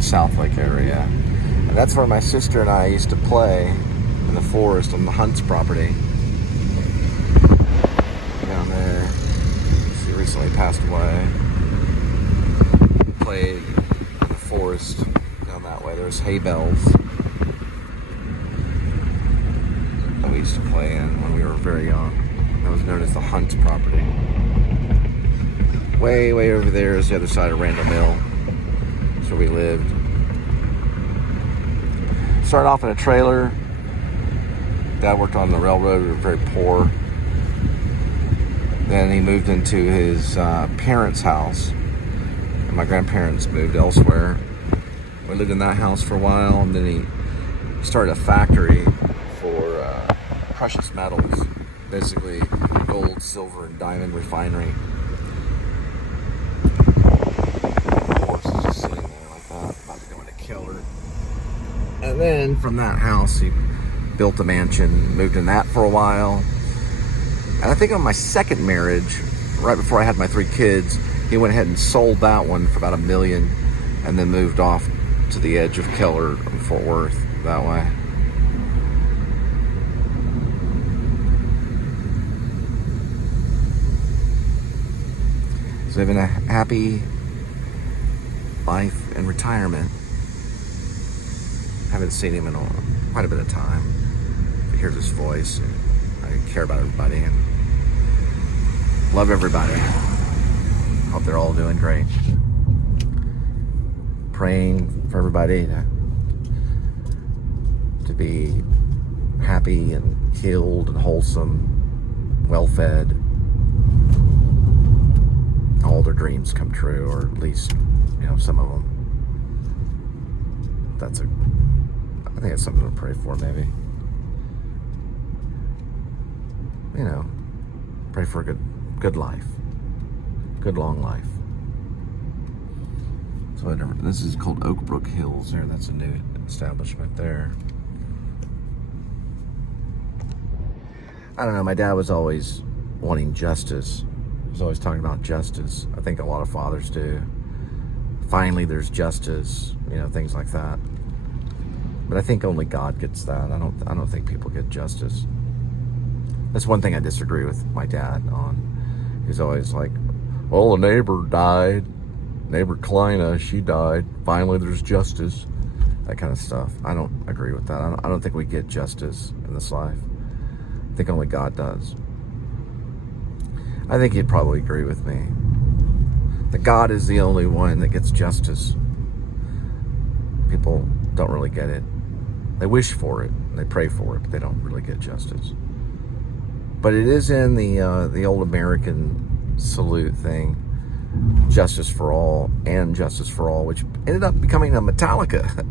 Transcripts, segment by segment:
the South Lake area. And that's where my sister and I used to play in the forest on the Hunt's property. Down there. She recently passed away. We played in the forest down that way. There's hay bales that we used to play in when we were very young. That was known as the Hunt's property. Way over there is the other side of Randall Mill. That's where we lived. Started off in a trailer. Dad worked on the railroad. We were very poor. Then he moved into his parents' house. And my grandparents moved elsewhere. We lived in that house for a while, and then he started a factory for precious metals. Basically gold, silver, and diamond refinery. And then from that house, he built a mansion, moved in that for a while. And I think on my second marriage, right before I had my 3 kids, he went ahead and sold that one for about $1 million and then moved off to the edge of Keller and Fort Worth that way. So living a happy life in retirement. Haven't seen him in quite a bit of time. I hear his voice. I care about everybody and love everybody. Hope they're all doing great. Praying for everybody to be happy and healed and wholesome, well-fed. All their dreams come true, or at least, some of them. I think it's something to pray for, maybe. Pray for a good life. Good long life. So this is called Oakbrook Hills there. That's a new establishment there. I don't know, my dad was always wanting justice. He was always talking about justice. I think a lot of fathers do. Finally, there's justice, things like that. But I think only God gets that. I don't think people get justice. That's one thing I disagree with my dad on. He's always like, well, a neighbor died. Neighbor Kleina, she died. Finally, there's justice. That kind of stuff. I don't agree with that. I don't think we get justice in this life. I think only God does. I think he'd probably agree with me. That God is the only one that gets justice. People don't really get it. They wish for it, they pray for it, but they don't really get justice. But it is in the old American salute thing, justice for all and justice for all, which ended up becoming a Metallica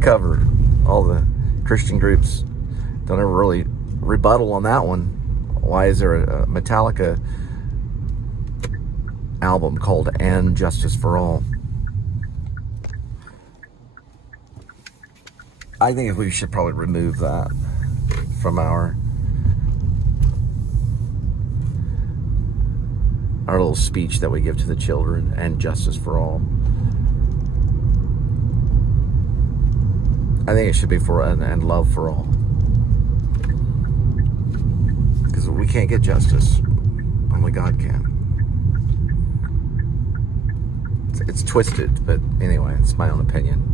cover. All the Christian groups don't ever really rebuttal on that one. Why is there a Metallica album called "And Justice for All"? I think we should probably remove that from our little speech that we give to the children, and justice for all. I think it should be for and love for all. Because we can't get justice. Only God can. It's twisted, but anyway, it's my own opinion.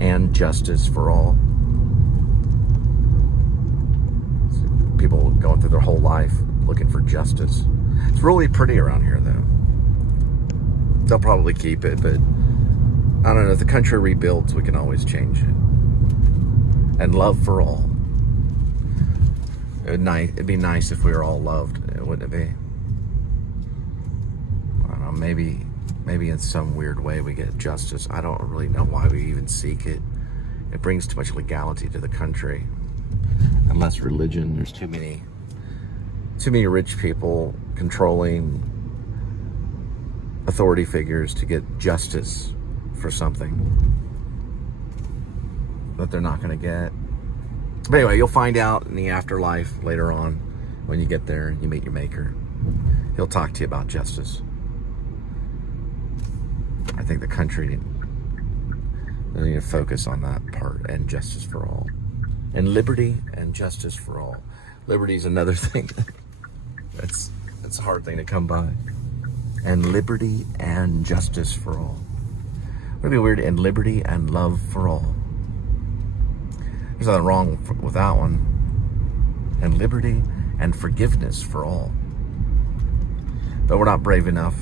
And justice for all. People going through their whole life looking for justice. It's really pretty around here, though. They'll probably keep it, but I don't know. If the country rebuilds, we can always change it. And love for all. It'd be nice if we were all loved, wouldn't it be? I don't know, maybe in some weird way we get justice. I don't really know why we even seek it. It brings too much legality to the country. And less religion. There's too many rich people controlling authority figures to get justice for something that they're not going to get. But anyway, you'll find out in the afterlife later on when you get there and you meet your maker. He'll talk to you about justice. I think the country We need to focus on that part, and justice for all. And liberty and justice for all. Liberty is another thing. That's a hard thing to come by. And liberty and justice for all. Would it be weird? And liberty and love for all. There's nothing wrong with that one. And liberty and forgiveness for all. But we're not brave enough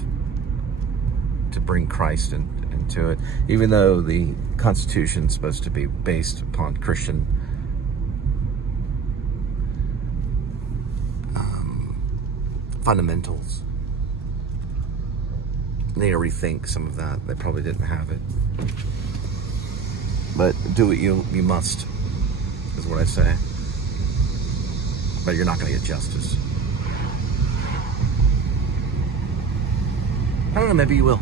to bring Christ into it, even though the Constitution is supposed to be based upon Christian fundamentals. They need to rethink some of that. They probably didn't have it. But do what you must, is what I say. But you're not going to get justice. I don't know, maybe you will.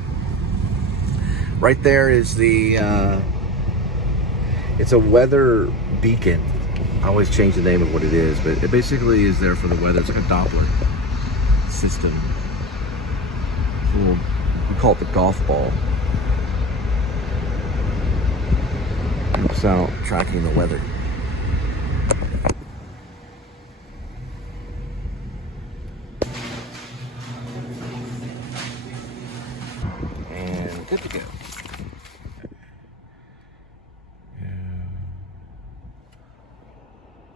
Right there is the, it's a weather beacon. I always change the name of what it is, but it basically is there for the weather. It's like a Doppler system. We call it the golf ball. It's out tracking the weather. And good to go.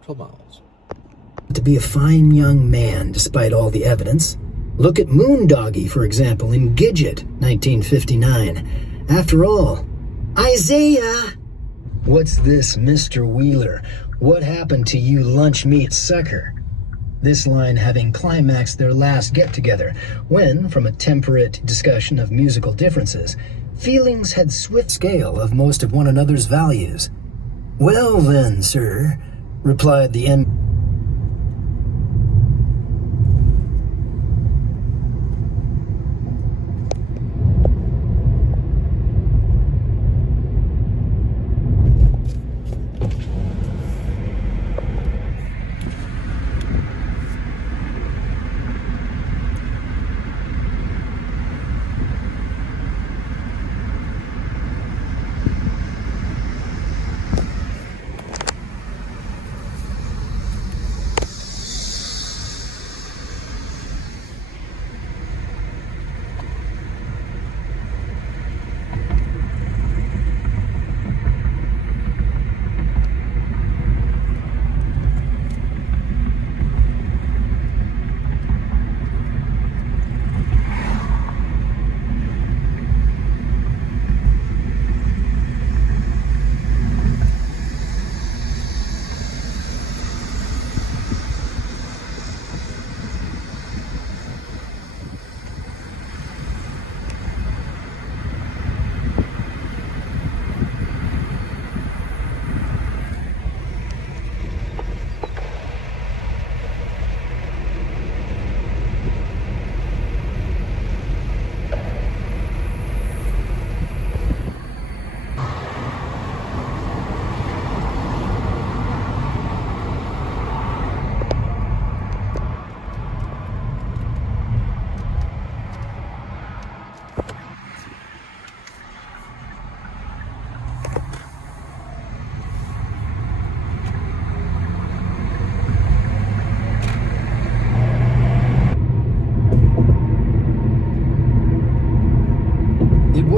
12 miles. To be a fine young man, despite all the evidence. Look at Moondoggy, for example, in Gidget, 1959. After all, Isaiah! What's this, Mr. Wheeler? What happened to you lunch meat sucker? This line having climaxed their last get-together, when, from a temperate discussion of musical differences, feelings had swift scale of most of one another's values. Well then, sir, replied the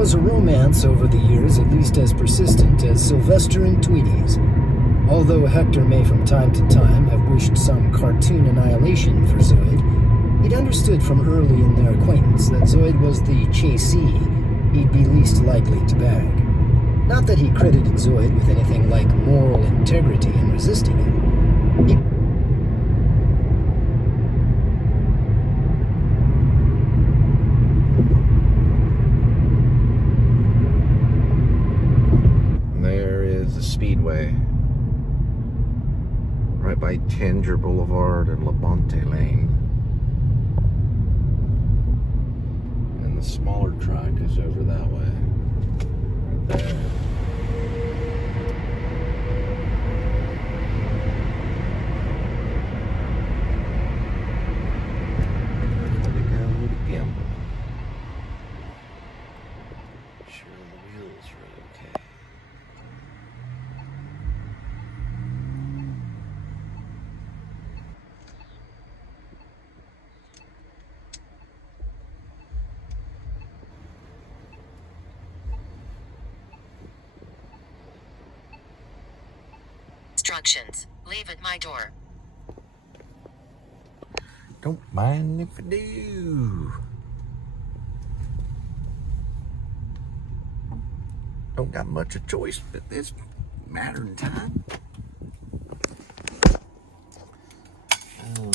was a romance over the years at least as persistent as Sylvester and Tweety's. Although Hector may from time to time have wished some cartoon annihilation for Zoid, he'd understood from early in their acquaintance that Zoid was the chasee he'd be least likely to bag. Not that he credited Zoid with anything like moral integrity in resisting him. Speedway, right by Tanger Boulevard and Labonte Lane, and the smaller track is over that way, right there. Let it go to gamble. Sure, the wheels are okay. instructions. Leave at my door. Don't mind if I do. Don't got much of choice at this modern time. Oh.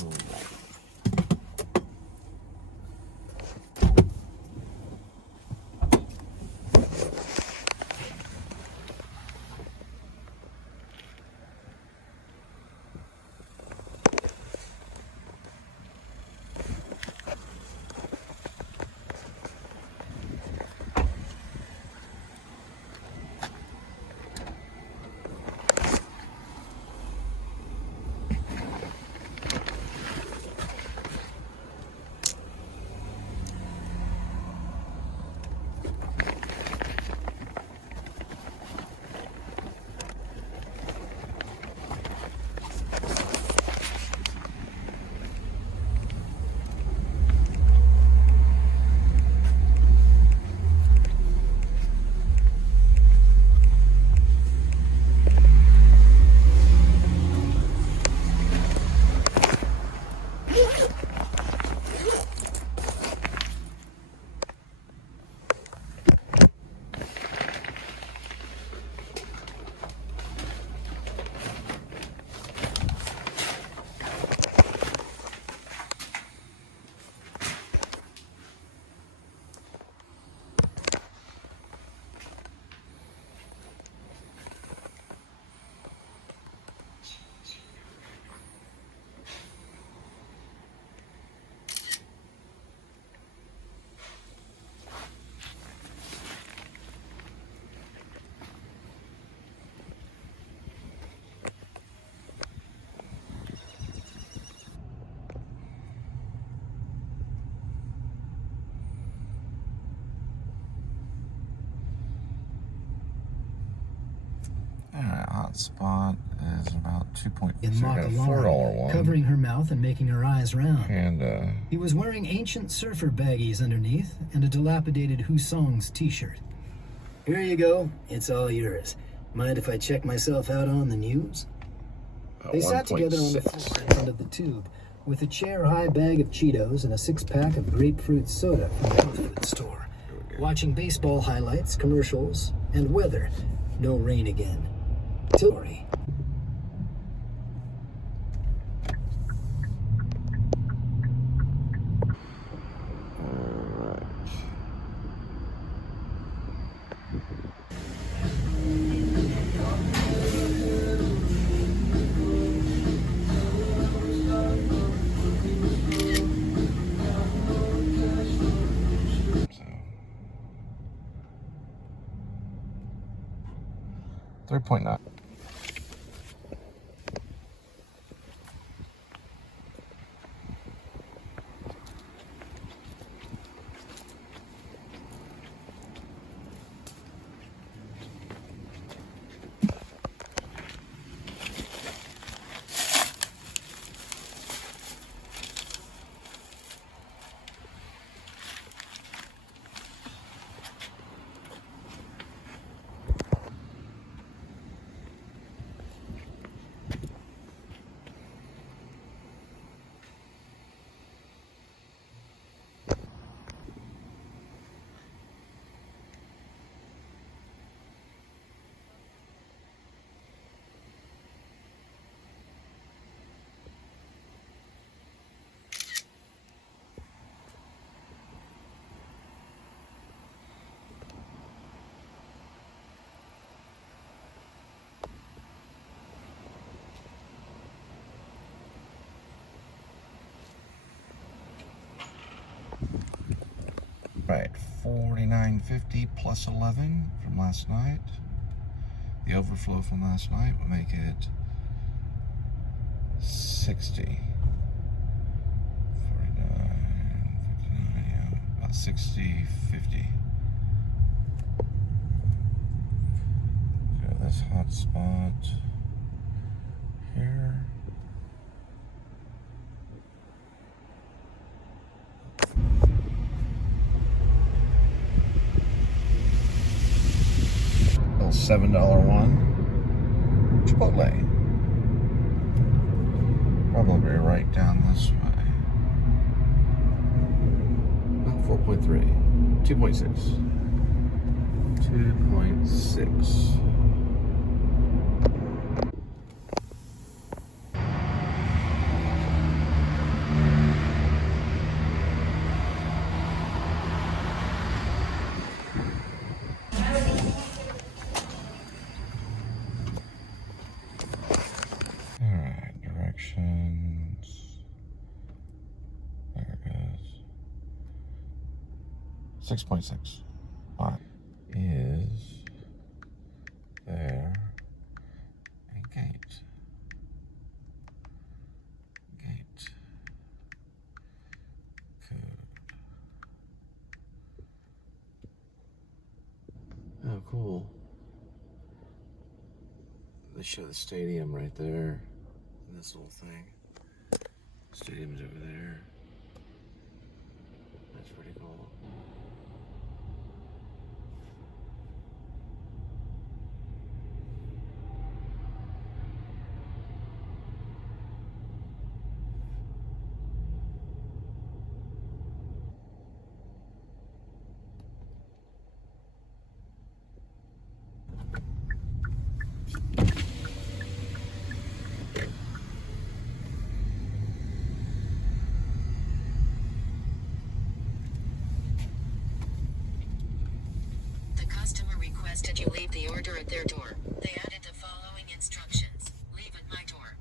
Alright, hotspot is about 2.4. In mock $4 alarm, one. covering her mouth and making her eyes round. And He was wearing ancient surfer baggies underneath and a dilapidated Who Songs t-shirt. Here you go. It's all yours. Mind if I check myself out on the news? They sat together on the floor in front of the tube, with a chair-high bag of Cheetos and a six-pack of grapefruit soda from the health food store, watching baseball highlights, commercials, and weather. No rain again. Tilbury. So, 3.9. Right, $49.50 plus 11 from last night. The overflow from last night will make it 60. 49, 59, yeah, about 60, 50. Got this hot spot here. $7 one. Chipotle. Probably right down this way. About 4.3. 2.6. 2.6. Alright, directions. There it goes. 6.6. What is there? A gate. Gate. Code. Oh, cool. They show the stadium right there. This little thing. Stadium's over there. That's pretty cool. Requested you leave the order at their door. They added the following instructions. Leave at my door.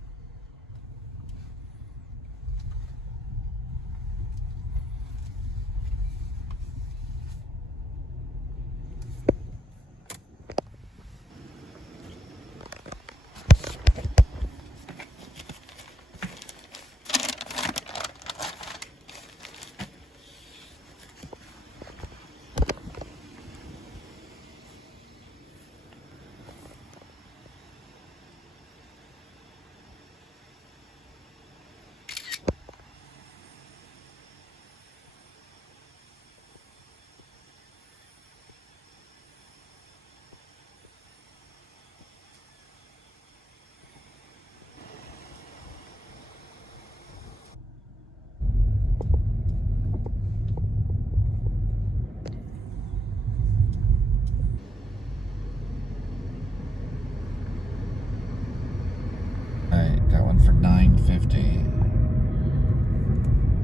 Got one for $9.50.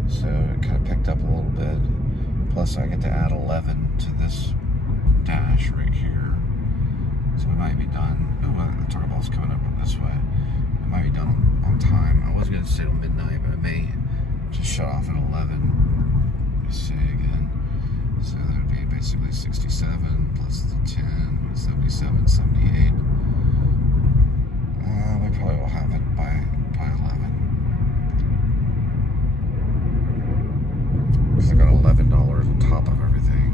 So it kind of picked up a little bit. Plus I get to add 11 to this dash right here. So we might be done. Oh, the taco ball's coming up this way. It might be done on time. I was going to stay till midnight, but I may just shut off at 11. Let's see again. So that would be basically 67 plus the 10, 77, 78. We probably will have it by 11. Because I got $11 on top of everything.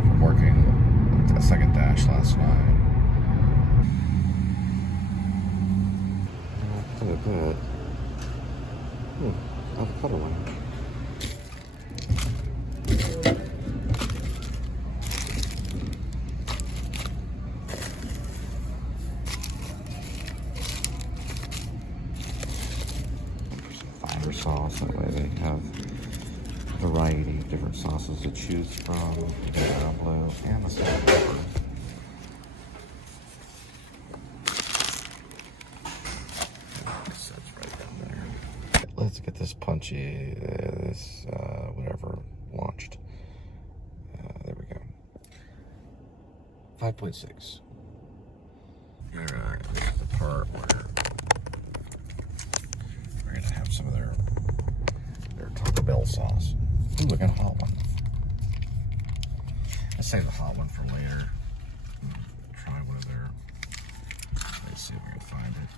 From working a second dash last night. Look at that. Avocado one. Sauce, that way they have a variety of different sauces to choose from. The Diablo and the salt and pepper. That's right down there. Let's get this punchy, whatever, launched. There we go. 5.6. Alright, this is the part where we're gonna have some of their Taco Bell sauce. Ooh, I got a hot one. I'll save the hot one for later. Try one of their. Let's see if we can find it.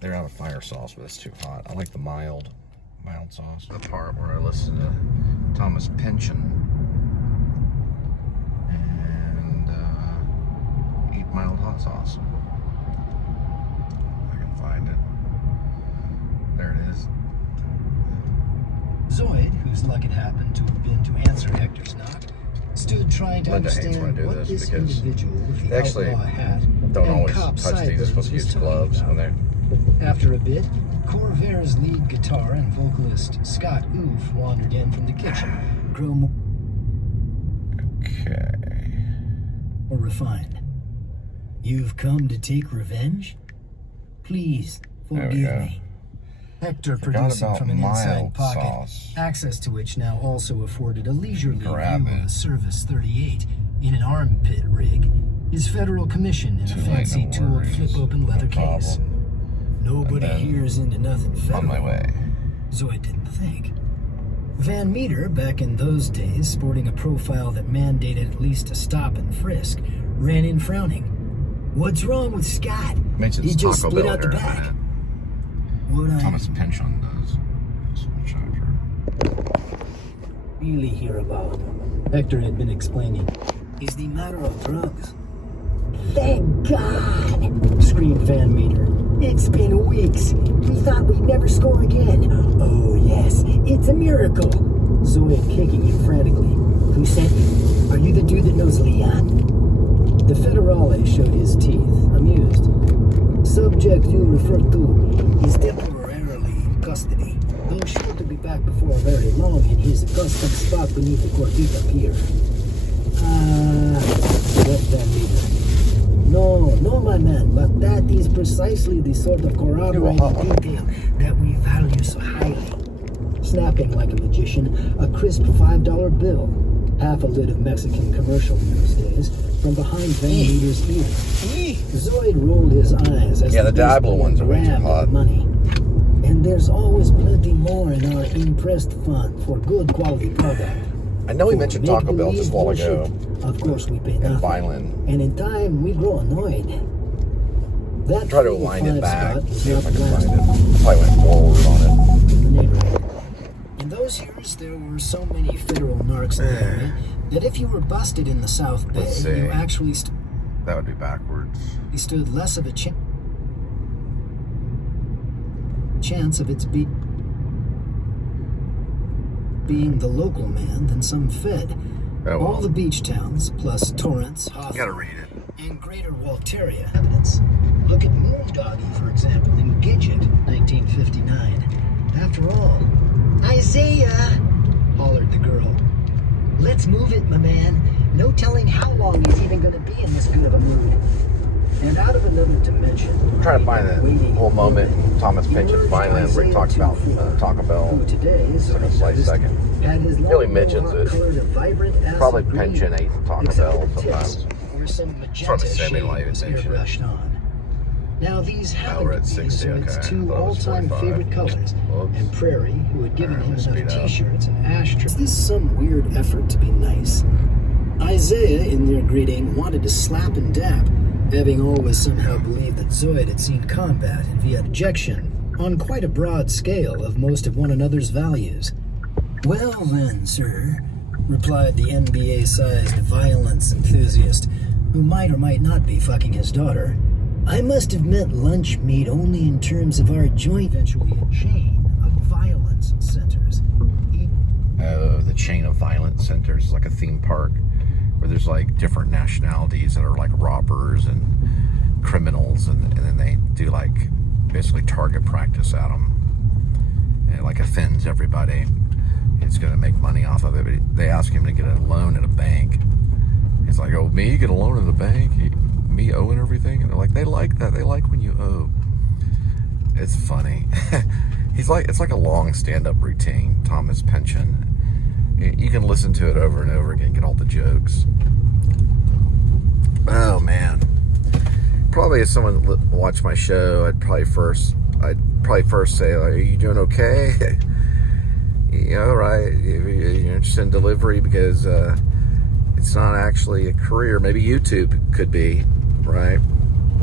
They're out of fire sauce, but it's too hot. I like the mild sauce. The part where I listen to Thomas Pynchon and eat mild hot sauce. I can find it. There it is. Zoid, whose luck it happened to have been to answer Hector's knock, stood trying to Linda hates when I understand do what this this because individual with they the actually outlaw hat don't and always cop touch these. They're sideburns supposed to was use talking gloves about. when they're... After a bit, Corvair's lead guitar and vocalist Scott Oof wandered in from the kitchen, grow more refined. You've come to take revenge? Please, forgive me. Hector producing from an inside pocket, access to which now also afforded a leisurely view of a Service 38 in an armpit rig, his federal commission in a fancy tooled flip-open leather case. Nobody hears into nothing federal. On my way. Zoid didn't think. Van Meter, back in those days, sporting a profile that mandated at least a stop and frisk, ran in frowning. What's wrong with Scott? Mentions He just Taco split Bell out the here in a back. minute. What Thomas Pynchon does. Small chapter. really hear about, Hector had been explaining, is the matter of drugs. Thank God! Screamed Van Meter. It's been weeks. We thought we'd never score again. Oh, yes, it's a miracle. Zoid kicking him frantically. Who sent you? Are you the dude that knows Leon? The Federale showed his teeth, amused. Subject you refer to is temporarily in custody, though sure to be back before very long in his accustomed spot beneath the Cortita Pier. Said Van Meter. No, my man, but that is precisely the sort of corroborating detail that we value so highly. Snapping like a magician, a crisp $5 bill, half a lid of Mexican commercial those days, from behind Van Meter's ear. Zoid rolled his eyes as the Diablo ones are way too hot. Money. And there's always plenty more in our impressed fund for good quality product. I know he mentioned Taco Bell just a while ago. Of course we pay nothing. And Vineland. And in time we grow annoyed. That Try to wind it back, spot see if I can not find it. Probably went forward on it. neighborhood. In those years, there were so many federal narcs in the area that if you were busted in the South Bay, Let's see. you actually That would be backwards. stood less of a chance of its being the local man than some Fed. Oh, well. All the beach towns, plus Torrance, You gotta Hawthorne, read it. and Greater Walteria evidence. Look at Moondoggy, for example, in Gidget, 1959. After all, Isaiah, hollered the girl. Let's move it, my man. No telling how long he's even going to be in this good of a mood. And out of another dimension, I'm trying to find that whole moment in Thomas Pynchon's Vineland where he talks about Taco Bell. who today is Like a slight second. had his He only long mentions mohawk it. colored a vibrant acid Probably green, Pynchon ate Taco except Bell for the tips, sometimes. where some magenta Probably shade semi-light was Pynchon. airbrushed on. Now these we're happened at to be 60, Zoid's okay. I two thought it was all-time 45. favorite colors, Whoops. and Prairie, who had given him Alright, enough let's speed up. t-shirts and ashtrays. Is this some weird effort to be nice? Isaiah, in their greeting, wanted to slap and dap, having always somehow believed that Zoid had seen combat and via objection on quite a broad scale of most of one another's values. Well then, sir, replied the NBA-sized violence enthusiast, who might or might not be fucking his daughter. I must have meant lunch meat only in terms of our joint, eventually a chain of violence centers. The chain of violent centers is like a theme park where there's like different nationalities that are like robbers and criminals, and then they do like basically target practice at them, and it like offends everybody. It's going to make money off of it, but they ask him to get a loan at a bank. He's like, oh, me get a loan at a bank? Me owing everything? And they're like, they like that. They like when you owe. It's funny. It's like a long stand-up routine, Thomas Pynchon. You can listen to it over and over again, get all the jokes. Oh man. Probably if someone watched my show, I'd probably first say, like, are you doing okay? You know, right? You're interested in delivery because it's not actually a career. Maybe YouTube could be, right?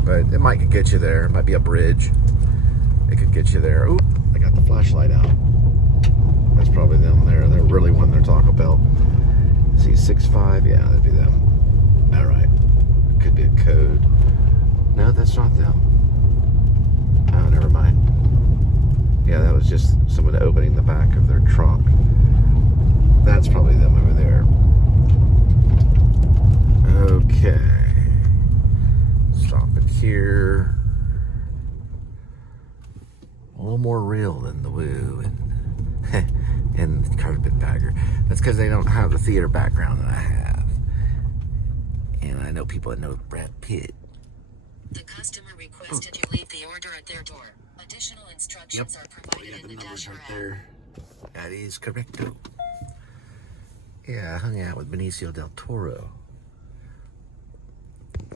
But it might get you there. It might be a bridge. It could get you there. Oop, I got the flashlight out. That's probably them there. They're really wanting their Taco Bell. See, 6'5", yeah, that'd be them. All right. Could be a code. No, that's not them. Oh, never mind. Yeah, that was just someone opening the back of their trunk. That's probably them over there. Okay. Stop it here. A little more real than the Woo and Carpetbagger. That's because they don't have the theater background that I have. And I know people that know Brad Pitt. The customer requested you leave the order at their door. Additional instructions are provided in the Dasher app. There. That is correcto. Yeah, I hung out with Benicio del Toro.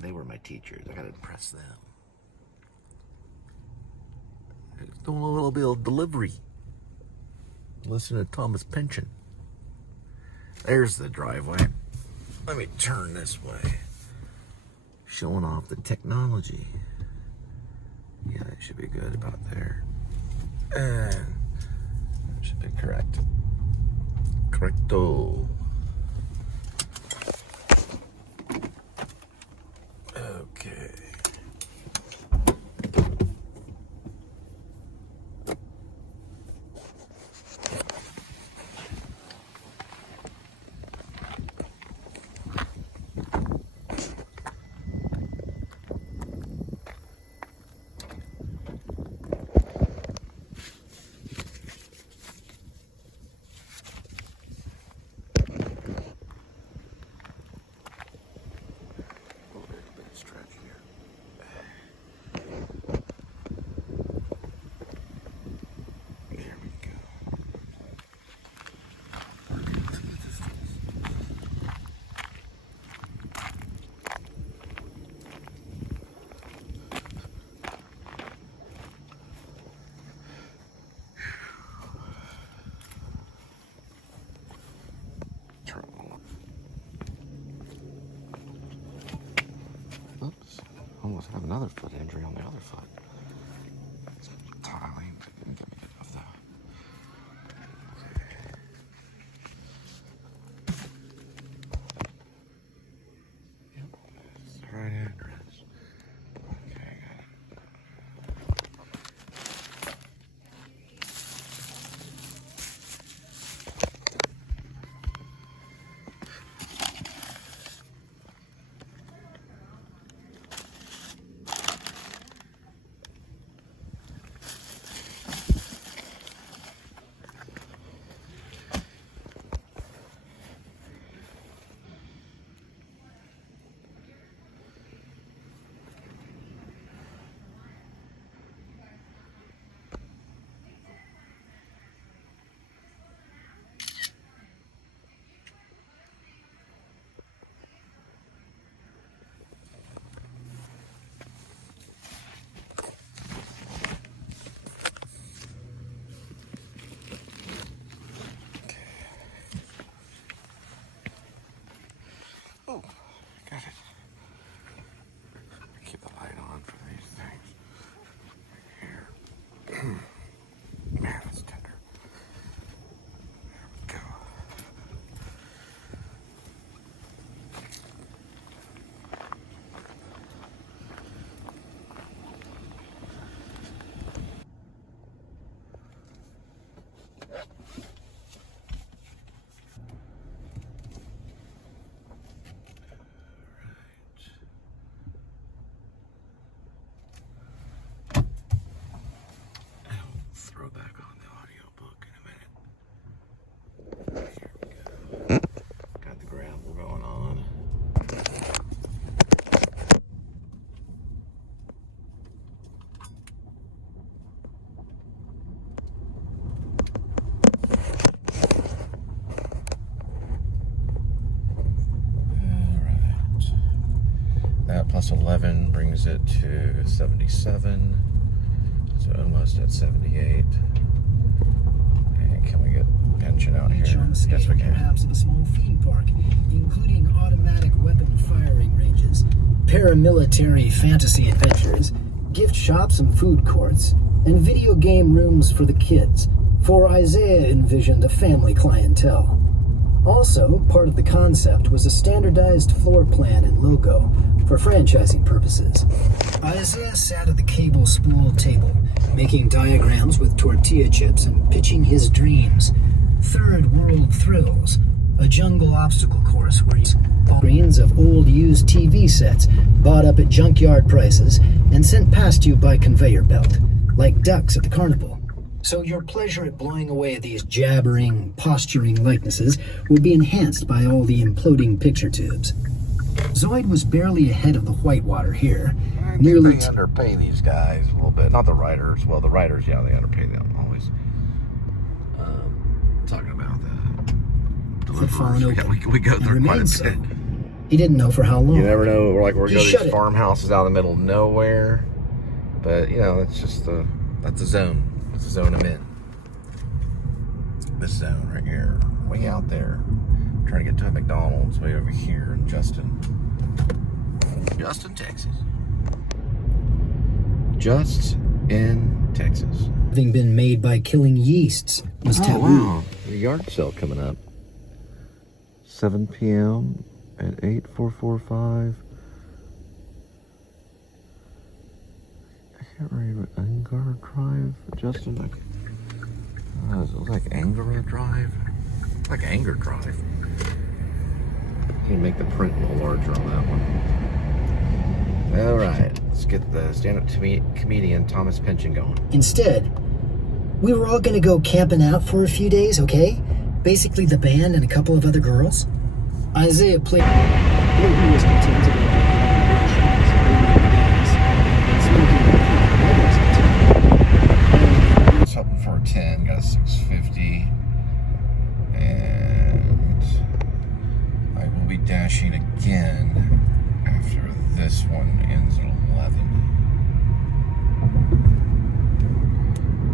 They were my teachers. I gotta impress them. Doing a little bit of delivery. Listen to Thomas Pynchon. There's the driveway. Let me turn this way. Showing off the technology. Yeah, it should be good about there. And it should be correct. Correcto. Okay. Oops, almost have another foot injury on the other foot. Tiling didn't get me enough though. Yep, that's the right address. Okay, got it. Oh, got it. Keep the light on for these things. Here. Man, that's tender. There we go. Throw back on the audiobook in a minute. Here we go. Got the gravel going on. Alright. That plus 11 brings it to 77. So almost at 78. And can we get Pynchon out here? Yes, we can. Maps of a small theme park, including automatic weapon firing ranges, paramilitary fantasy adventures, gift shops and food courts, and video game rooms for the kids. For Isaiah envisioned a family clientele. Also, part of the concept was a standardized floor plan and logo for franchising purposes. Isaiah sat at the cable spool table, making diagrams with tortilla chips and pitching his dreams. Third World Thrills, a jungle obstacle course where he's screens of old used TV sets bought up at junkyard prices and sent past you by conveyor belt, like ducks at the carnival. So your pleasure at blowing away these jabbering, posturing likenesses would be enhanced by all the imploding picture tubes. Zoid was barely ahead of the whitewater here. Nearly they underpay these guys a little bit. Not the writers. Well, the writers, yeah, they underpay them always. Talking about the fallen deliverers. open. Yeah, we go there quite a remains bit. so. He didn't know for how long. You never know. We're He going to shut these it. farmhouses out in the middle of nowhere. But, you know, that's just that's a zone. It's a zone I'm in. This zone right here. Way out there. I'm trying to get to a McDonald's way over here in Justin, Texas. Just in Texas. Having been made by killing yeasts was taboo. Wow. The yard sale coming up. 7 p.m. at 8445. I can't read what Angara Drive, Justin. Does it look like Angara Drive? Like Anger Drive. Can you make the print a little larger on that one? All right, let's get the stand-up comedian Thomas Pynchon going. Instead, we were all gonna go camping out for a few days, okay? Basically the band and a couple of other girls. Isaiah played... He was content to be It's hoping for a 10, got a 650. And I will be dashing again after this one ends at 11.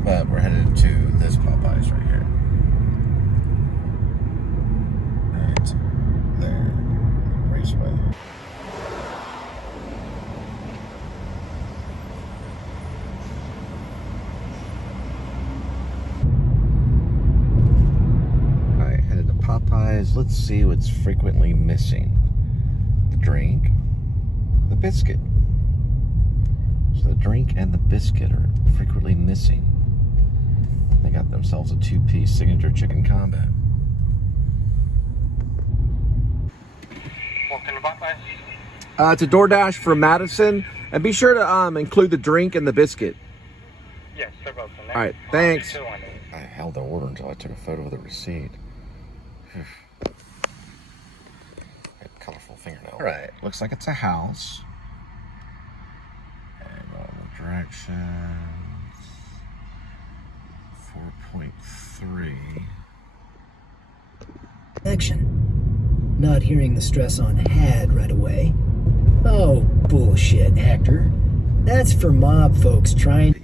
But we're headed to this Popeyes right here. Right there. Raceway. Alright, headed to Popeyes. Let's see what's frequently missing. The drink, the biscuit. So the drink and the biscuit are frequently missing. They got themselves a 2-piece signature chicken combo. Welcome to Popeyes. It's a DoorDash from Madison, and be sure to include the drink and the biscuit. Yes, they're both in there. All right, thanks. 218. I held the order until I took a photo of the receipt. Colorful fingernail. All right, looks like it's a house. And all the directions. 4.3. action. Not hearing the stress on had right away. Oh, bullshit, actor. That's for mob folks trying...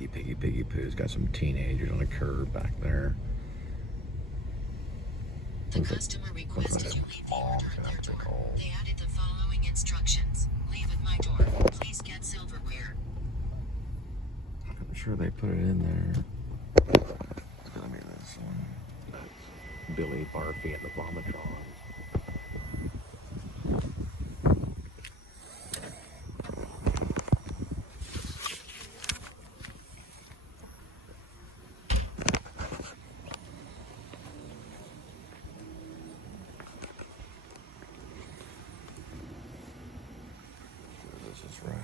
Piggy Poo's got some teenagers on a curb back there. The customer requested you leave the order at their door. They added the following instructions. Leave at my door. Please get silverware. I'm sure they put it in there. It's gonna be this one. Billy Barfy and the Vomitrons. This is right.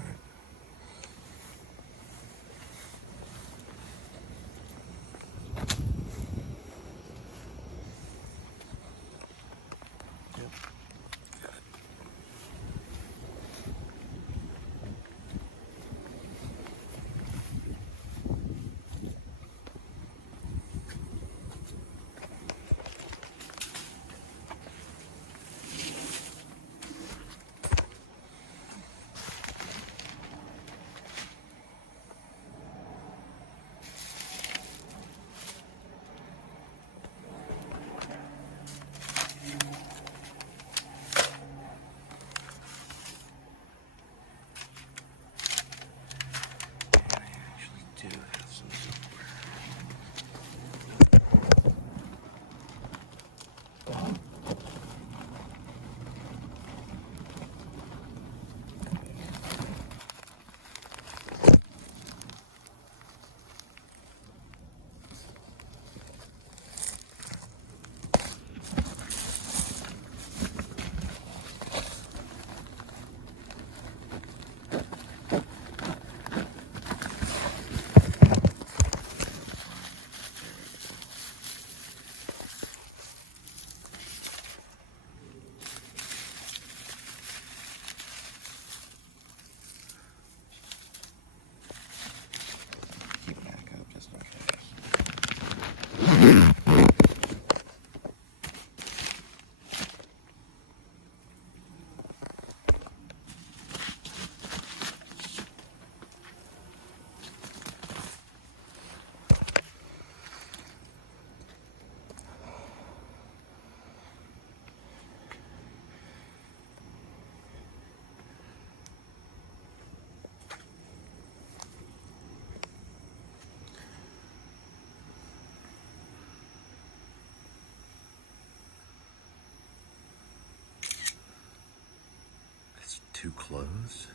too close?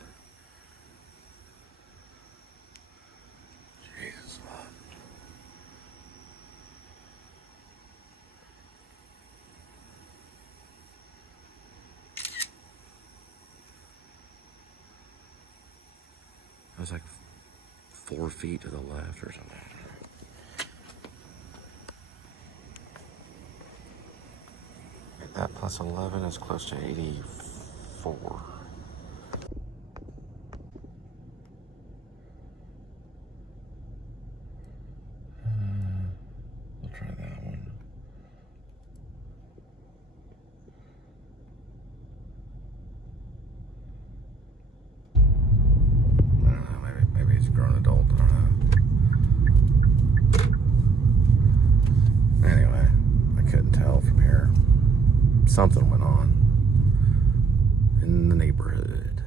Jesus. It was like 4 feet to the left or something. That plus 11 is close to 84. We'll try that one. I don't know, maybe he's a grown adult, I don't know. Anyway, I couldn't tell from here. Something went on in the neighborhood.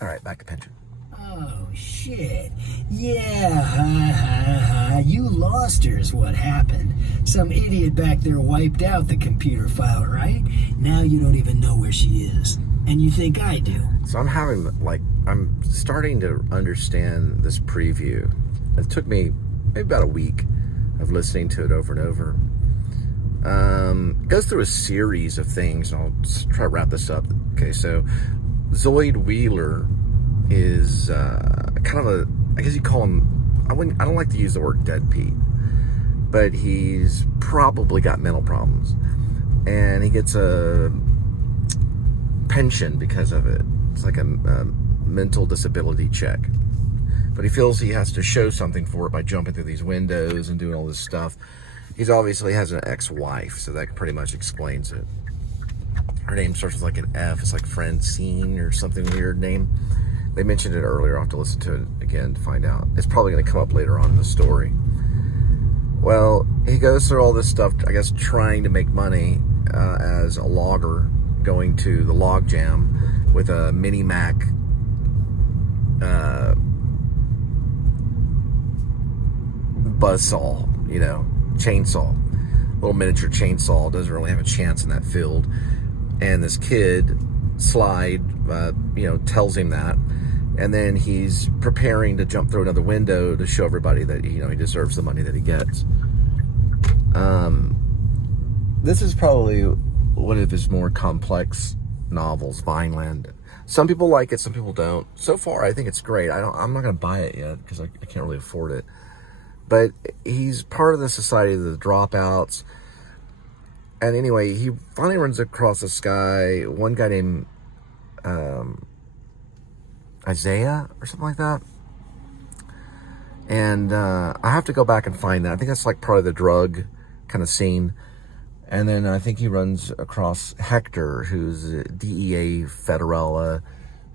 All right, back to Pynchon. Oh, shit. Yeah, you lost her is what happened. Some idiot back there wiped out the computer file, right? Now you don't even know where she is. And you think I do. So I'm starting to understand this preview. It took me maybe about a week of listening to it over and over. It goes through a series of things, and I'll just try to wrap this up. Okay, so Zoid Wheeler is kind of I guess you call him, I don't like to use the word deadbeat, but he's probably got mental problems, and he gets a pension because of it. It's like a mental disability check, but he feels he has to show something for it by jumping through these windows and doing all this stuff. He's obviously has an ex-wife, so that pretty much explains it. Her name starts with like an F. It's like Francine or something weird name. They mentioned it earlier. I'll have to listen to it again to find out. It's probably going to come up later on in the story. Well, he goes through all this stuff, I guess, trying to make money as a logger, going to the log jam with a mini Mac buzzsaw, chainsaw, little miniature chainsaw. Doesn't really have a chance in that field. And this kid, Slide, tells him that, and then he's preparing to jump through another window to show everybody that he deserves the money that he gets. This is probably one of his more complex novels, Vineland. Some people like it, some people don't. So far, I think it's great. I'm not going to buy it yet because I can't really afford it. But he's part of the Society of the Dropouts. And anyway, he finally runs across this guy, one guy named Isaiah or something like that. And I have to go back and find that. I think that's like part of the drug kind of scene. And then I think he runs across Hector, who's a DEA Federella,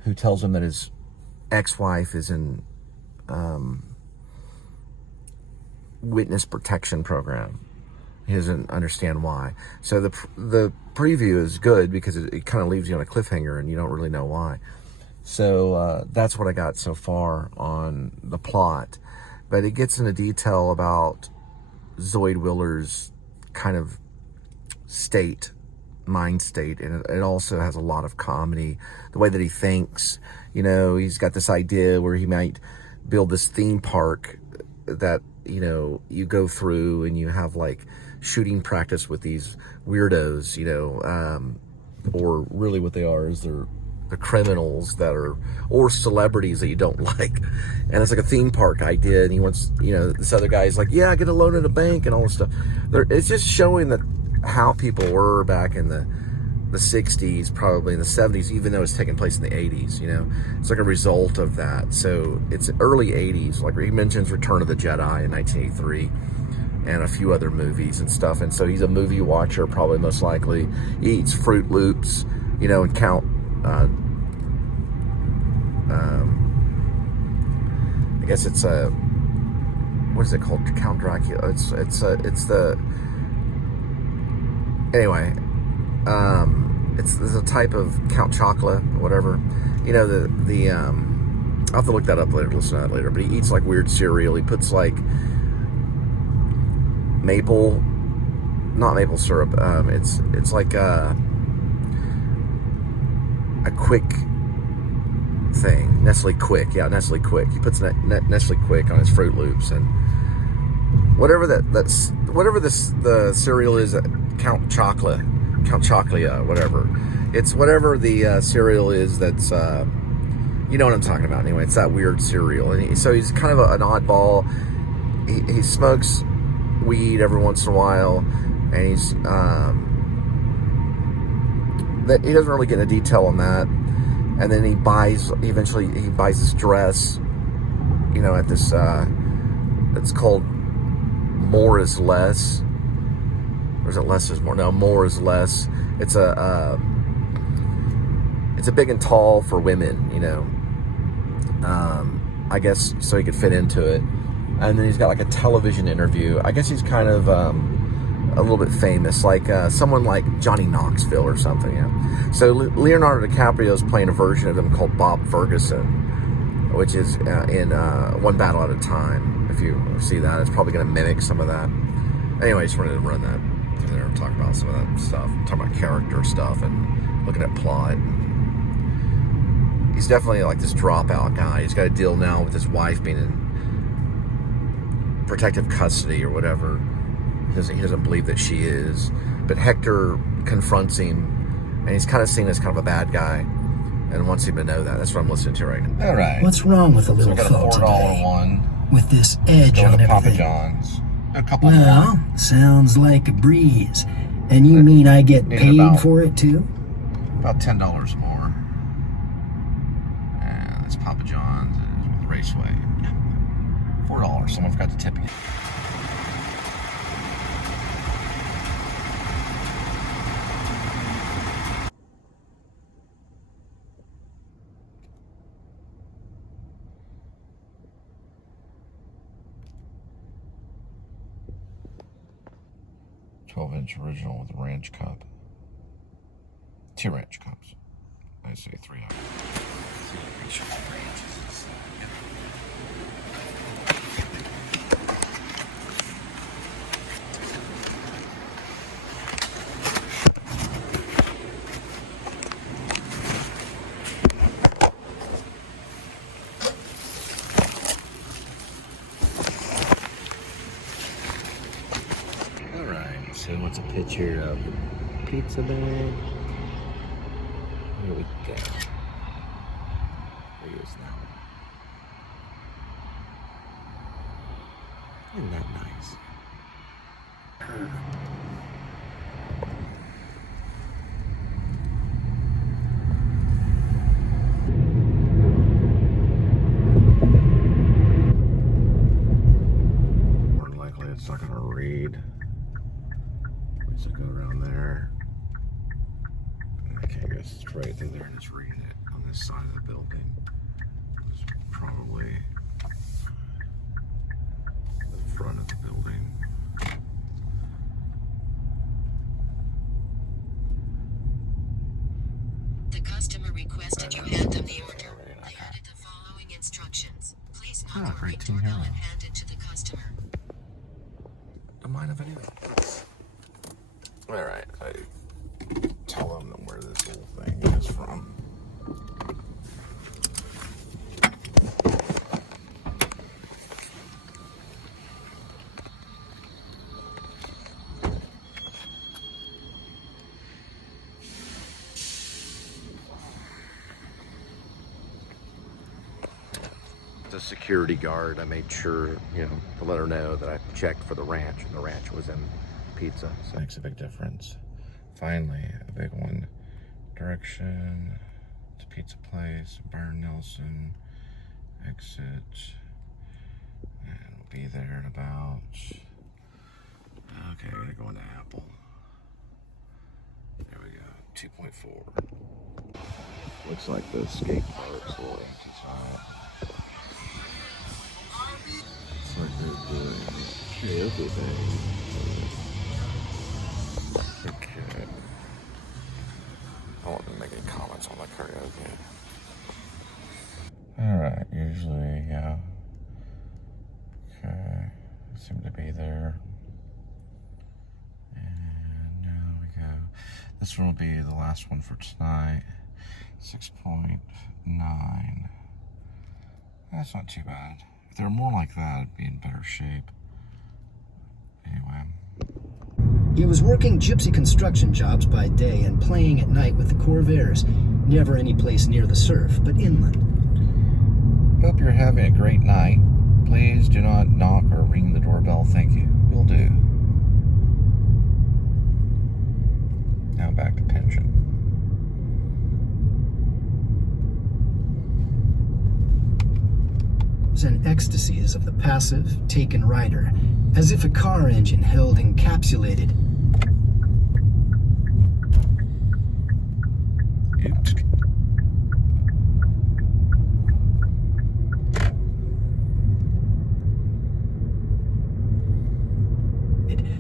who tells him that his ex-wife is in witness protection program. He doesn't understand why. So the preview is good because it kind of leaves you on a cliffhanger and you don't really know why. So that's what I got so far on the plot. But it gets into detail about Zoid Wheeler's kind of mind state, and it also has a lot of comedy. The way that he thinks, he's got this idea where he might build this theme park that, you go through and you have like shooting practice with these weirdos, or really what they are is they're criminals or celebrities that you don't like. And it's like a theme park idea, and he wants, this other guy's like, yeah, I get a loan at a bank and all this stuff. It's just showing that how people were back in the 60s, probably in the 70s, even though it's taking place in the 80s, it's like a result of that. So it's early 80s, like he mentions Return of the Jedi in 1983 and a few other movies and stuff. And so he's a movie watcher, probably most likely. He eats Fruit Loops, and Count, I guess it's what is it called? Count Dracula. It's a type of Count Chocolate, whatever. I'll have to look that up later, listen to that later. But he eats like weird cereal. He puts like not maple syrup. It's like a quick thing, Nestle Quick. Yeah, Nestle Quick. He puts Nestle Quick on his Fruit Loops, and whatever the cereal is, Count Choclia, whatever. It's whatever the cereal is that's, you know what I'm talking about anyway. It's that weird cereal. And so he's kind of an oddball. He smokes weed every once in a while, and he's, that he doesn't really get into detail on that. And then eventually he buys this dress, you know, at this, it's called More is Less. Or is it Less is More? No, More is Less. It's a big and tall for women, you know. I guess so he could fit into it. And then he's got like a television interview. I guess he's kind of a little bit famous, like someone like Johnny Knoxville or something. Yeah. So Leonardo DiCaprio is playing a version of him called Bob Ferguson, which is in One Battle at a Time. If you see that, it's probably going to mimic some of that. Anyway, I just wanted to run that through there and talk about some of that stuff, talking about character stuff and looking at plot. He's definitely like this dropout guy. He's got to deal now with his wife being in protective custody or whatever. He doesn't believe that she is. But Hector confronts him, and he's kind of seen as kind of a bad guy and wants him to know that. That's what I'm listening to right now. All right. What's wrong with a little so fellow today? $4 one. With this edge Going on to everything. Papa John's. A couple Well, more. sounds like a breeze. And you mean I get Need paid about- for it too? About $10 more. And that's Papa John's and Raceway. Yeah. $4. Someone forgot to tip you. $12-inch original with a ranch cup. 2 ranch cups. I say 3 of them. Alright, so what's a picture of the pizza bag? Here we go. Here's that one. Isn't that nice? More than likely it's not going to read. Let's go around there. I can't go straight through there and just read it on this side of the building. It's probably the front of the building. The customer requested you hand them the order. They added the following instructions. Please knock or ring doorbell and hand it to the customer. Don't mind if I do that. Alright, I tell them where this whole thing is from. The security guard, I made sure, you know, to let her know that I checked for the ranch, and the ranch was in pizza. So Makes a big difference. Finally, a big one. Direction to pizza place, Byron Nelson, exit, and we'll be there in about, okay, we're gonna go into Apple. There we go, 2.4. Looks like the skate park's a little empty side. It's like they're doing karaoke thing. Okay. I won't make any comments on the karaoke. Alright, usually, yeah. Okay. Seem to be there. And now we go. This one will be the last one for tonight. 6.9. That's not too bad. If they were more like that, it'd be in better shape. Anyway. He was working gypsy construction jobs by day and playing at night with the Corvairs. Never any place near the surf, but inland. Hope you're having a great night. Please do not knock or ring the doorbell. Thank you. Will do. Now back to Pynchon. And ecstasies of the passive, taken rider, as if a car engine held encapsulated. Oops.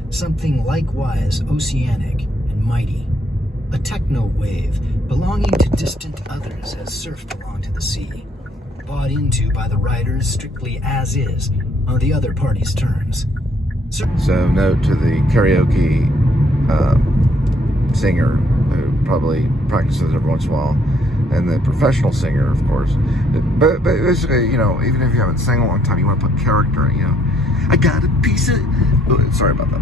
Something likewise oceanic and mighty. A techno wave belonging to distant others as surf belonged to the sea. Bought into by the riders strictly as is, on the other party's terms. So note to the karaoke singer who probably practices every once in a while, and the professional singer, of course. But basically, you know, even if you haven't sang a long time, you want to put character in, you know. I got a piece of... Sorry about that.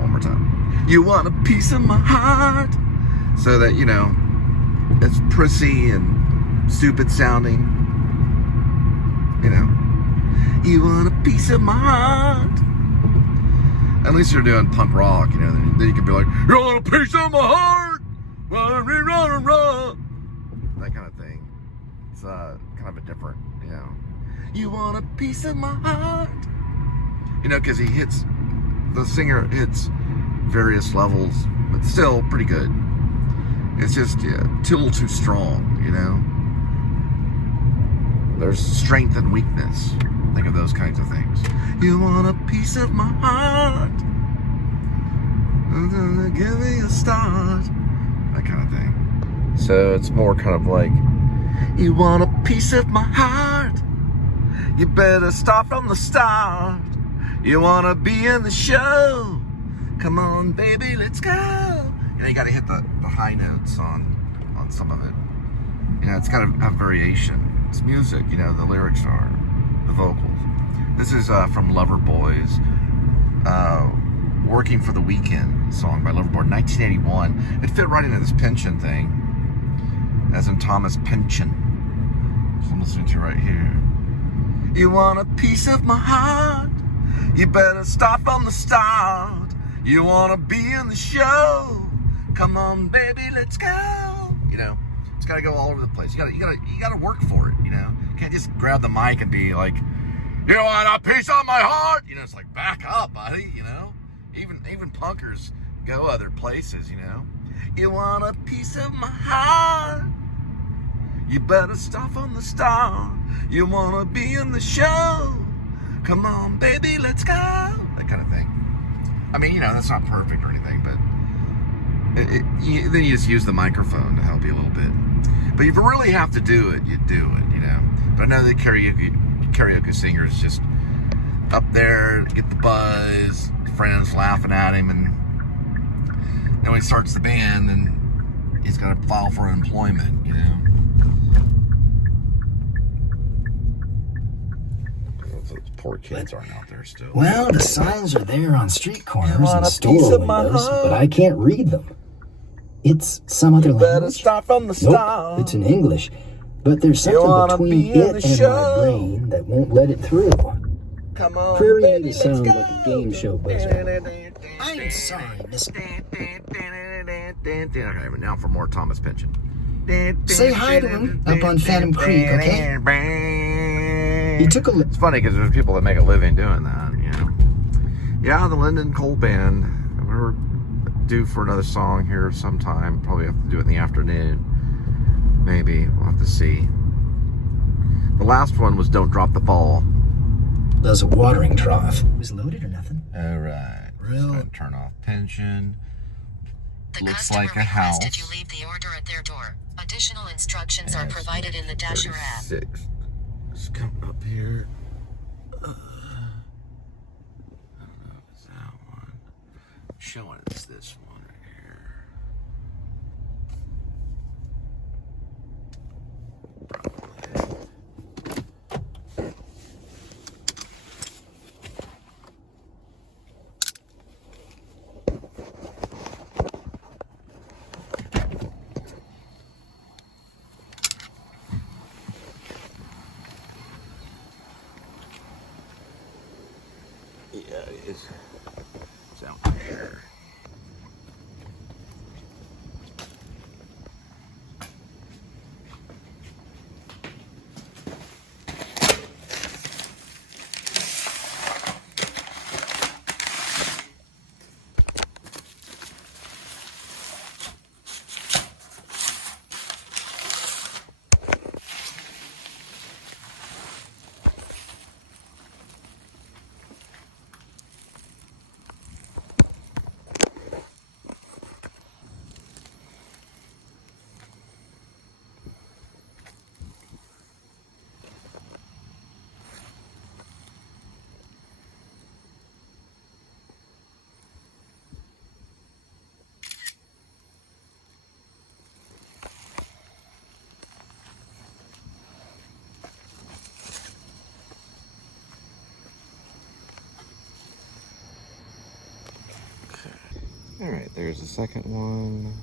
One more time. You want a piece of my heart. So that, you know, it's prissy and stupid sounding. You know, you want a piece of my heart. At least you're doing punk rock, you know. Then you can be like, you want a piece of my heart, that kind of thing. It's kind of a different, you know. You want a piece of my heart, you know, because the singer hits various levels, but still pretty good. It's just a little too strong, you know. There's strength and weakness. Think of those kinds of things. You want a piece of my heart? Give me a start. That kind of thing. So it's more kind of like, you want a piece of my heart? You better start from the start. You want to be in the show? Come on, baby, let's go. You know, you got to hit the high notes on some of it. You know, it's got to have variation. It's music, you know, the lyrics are, the vocals. This is from Loverboy's Working for the Weekend song by Loverboy, 1981. It fit right into this Pynchon thing, as in Thomas Pynchon. So I'm listening to right here. You want a piece of my heart? You better start from the start. You want to be in the show? Come on, baby, let's go. You know. It's got to go all over the place. You gotta work for it, you know. You can't just grab the mic and be like, you want a piece of my heart? You know, it's like, back up, buddy, you know. Even punkers go other places, you know. You want a piece of my heart? You better start from the start. You want to be in the show? Come on, baby, let's go. That kind of thing. I mean, you know, that's not perfect or anything, but then you just use the microphone to help you a little bit. But if you really have to do it, you do it, you know. But I know the karaoke singer is just up there to get the buzz, friends laughing at him, and when he starts the band, then he's got to file for employment, you know. Those poor kids aren't out there still. Well, the signs are there on street corners and store windows, but I can't read them. It's some other language. Start from the start. Nope, it's in English. But there's something between it and my brain that won't let it through. Come on, Prairie made it sound like a game show buzzer. I'm sorry, Miss. Okay, now for more Thomas Pynchon. Say hi to him up on Phantom Creek, okay? He took a look. It's funny because there's people that make a living doing that, you know. Yeah, the Linda Cole Band. We're due for another song here sometime. Probably have to do it in the afternoon. Maybe. We'll have to see. The last one was Don't Drop the Ball. Does a watering trough. Was loaded or nothing? Alright. Real. Turn off Pynchon. The Looks customer like a house. requested you leave the order at their door. Additional instructions are provided in the Dasher app. 36. Let's come up here. I don't know if it's that one. I'm showing it's this one right here. Yeah, it is. It's out there. All right, there's the second one.